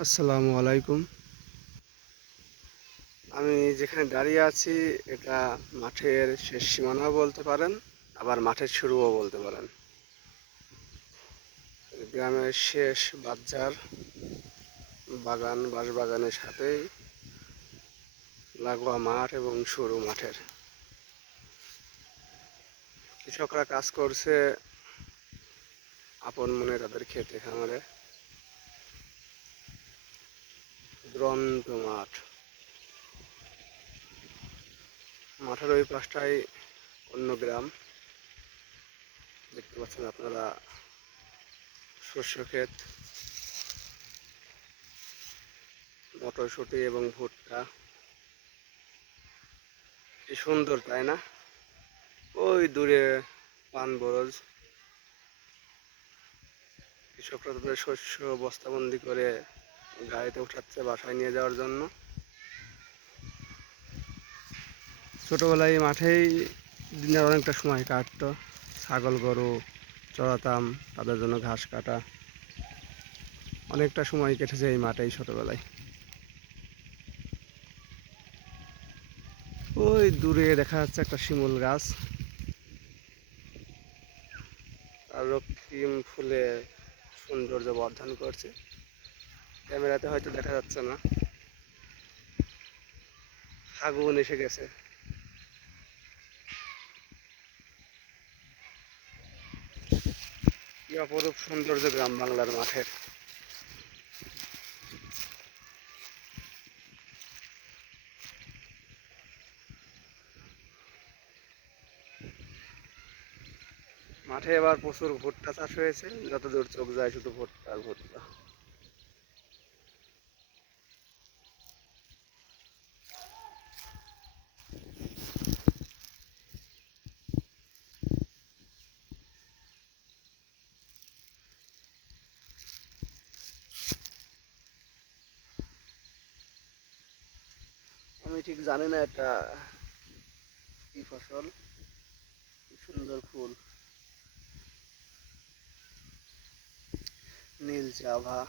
আসসালামু আলাইকুম। আমি যেখানে দাঁড়িয়ে আছি এটা মাঠের শেষ সীমানাও বলতে পারেন, আবার মাঠের শুরুও বলতে পারেন। গ্রামের শেষ বাজার বাঁশবাগানের সাথেই লাগোয়া মাঠ এবং সরু মাঠের। কৃষকরা কাজ করছে আপন মনে তাদের খেতে খামারে। দুরন্ত মাঠ, মাঠের ওই পাশটায় অন্য গ্রাম দেখতে পাচ্ছেন আপনারা, শস্য ক্ষেত, মটরশুঁটি এবং ভুট্টা। কি সুন্দর তাই না? ওই দূরে পান বরজ। কৃষকরা তাদের শস্য বস্তাবন্দি করে গাড়িতে উঠাচ্ছে বাসায় নিয়ে যাওয়ার জন্য। ছোটোবেলায় মাঠেই দিনের অনেকটা সময় কাটতো। ছাগল গরু চড়াতাম, তাদের জন্য ঘাস কাটা, অনেকটা সময় কেটেছে এই মাঠেই ছোটোবেলায়। ওই দূরে দেখা যাচ্ছে একটা শিমুল গাছ, আর রক্তিম ফুলে সৌন্দর্য বর্ধন করছে। ক্যামেরাতে হয়তো দেখা যাচ্ছে না। ফাগুন এসে গেছে। কি অপরূপ সৌন্দর্য গ্রাম বাংলার মাঠের। মাঠে এবার প্রচুর ভুট্টা চাষ হয়েছে, যতদূর চোখ যায় শুধু ভুট্টা আর ভুট্টা। আমি ঠিক জানি না এটা কি ফসল, কি সুন্দর ফুল, নীল আভা।